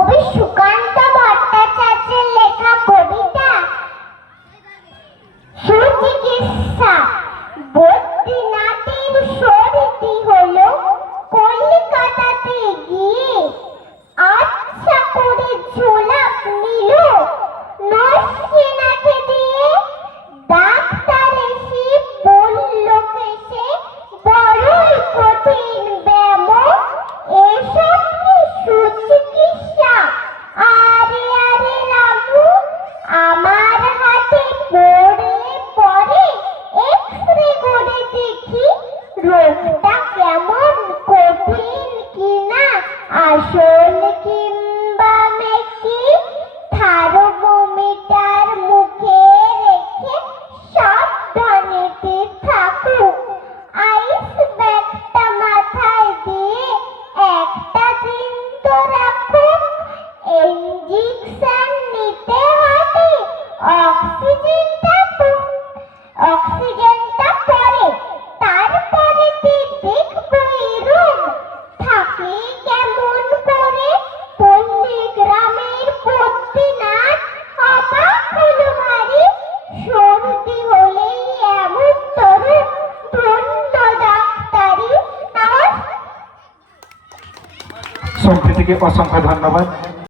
কবি সুকান্ত ভট্টাচার্যের লেখা কবিতা সুচিকিৎসা। বদ্রীনাথের শরীরটি হলো কলিকাতাতে গিয়ে আচ্ছা করে ঝোলাপ নিল নরসিংহকে দিয়ে। ডাক্তার এসে বলল কেসে বড়ই কঠিন ব্যামো, এসব কি সুচিকিৎসা? আরে আরে রামু, আমার হাতে পড়লে পরে এক্সরে করে দেখি রোগটা কেমন কঠিন কিনা, আসল কিংবা মেকি। থার্মোমিটার মুখে রেখে সাবধানেতে থাকুক, আইস ব্যাগটা মাথায় দিয়ে একটা দিন তো রাখুক। ইঞ্জেকশন নিতে হবে, অক্সিজেনটা পরে, তারপরে দেখবো এরম থাকে কেমন করে। পল্লী গ্রামের বদ্রীনাথ অবাক হলো ভারী, সর্দি হলেই এমন তরু ধন্য ডাক্তারি। সম্প্রীতিকে অসংখ্য ধন্যবাদ।